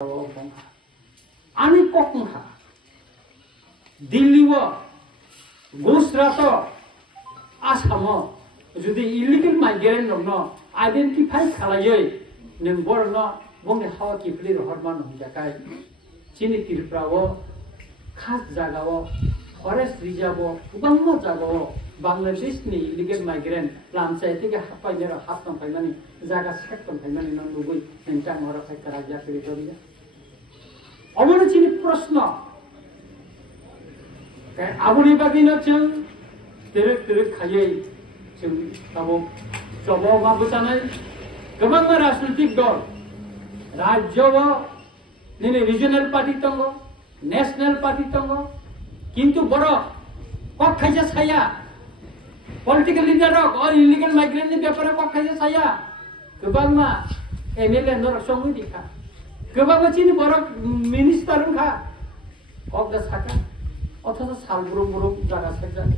Ani kokha Delhi Gujarat Assam judi illegal migrant no identify khalajoi neng borno bongni hawa kiplir horman jakai chini tirprawo khas jagao forest reserve ubangma jagao Bangladesh ni illegal migrant lamsai থেকে হাপাইনের হাত ন ফাইমানি জায়গা সেক্টন ফাইমানি ন লুবই এন্টা মরা phi করা যা করে করিয়া অমন চিনি প্রশ্ন কাই আবুনি বাগিনো চং তেরেক তেরেক খাইयै जों তাবো জব মাবো জানাই गोबां राजनीतिक दल राज्य निने रिजनल पार्टी दङ नेशनल पार्टी दङ किन्तु बड़ कक खाइसे साया Political leader or illegal migrant ni paper ko kaya saya kebang ma MLA nor songi dikha kebang ma chini borok minister kha kok da saka otho sal burum burum jaga sakja